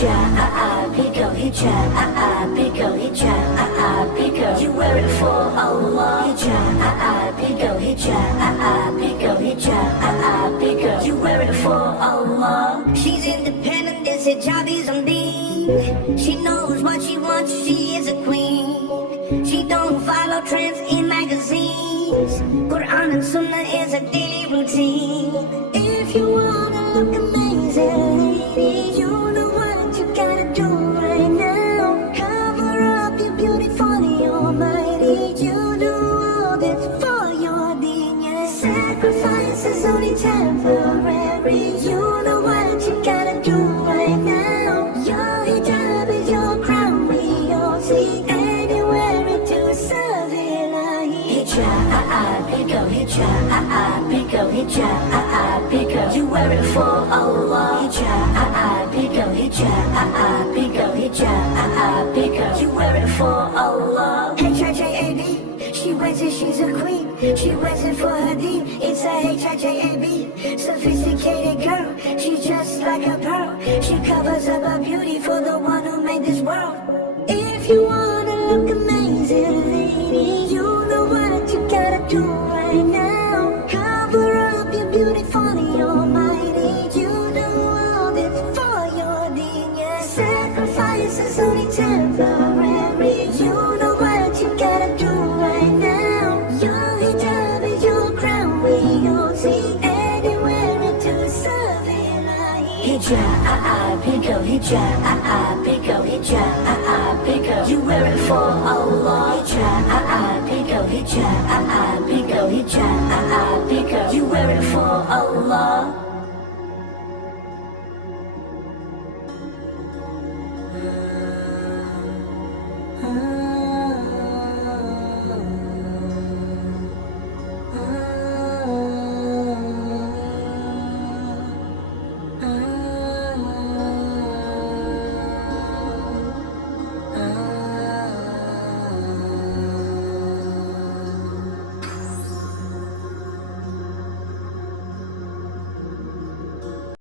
Hijabiqueen. You wear it for Allah. Hijabiqueen. You wear it for Allah. She's independent, this hijab is on deen. She knows what she wants, she is a queen. She don't follow trends in magazines. Quran and Sunnah is a daily routine. If you wanna look amazing, lady, you know what you gotta do right now. Cover up your beauty for the Almighty. You do all this for your deen. Yeah. Sacrifice is only temporary. You know what you gotta do right now. Your hijab is your crown. We all see and you wear it to serve Ilahi. Hijabiqueen. You wear it for Allah. Hijabiqueen. You wear it for Allah. Hijab, she wears it, she's a queen. She wears it for her deen. It's a hijab, sophisticated girl. She's just like a pearl. She covers up her beauty for the one who made this world. If you wanna look amazing, lady, you know what you gotta do right now. Cover up your beauty for the Almighty. You do all this for your deen. Yeah. Sacrifice is only temporary. You know what you gotta do right now. Your hijab is your crown. We all see and you wear it to serve Ilahi. Hijabiqueen. You wear it for Allah. Hijabiqueen. You wear it for Allah.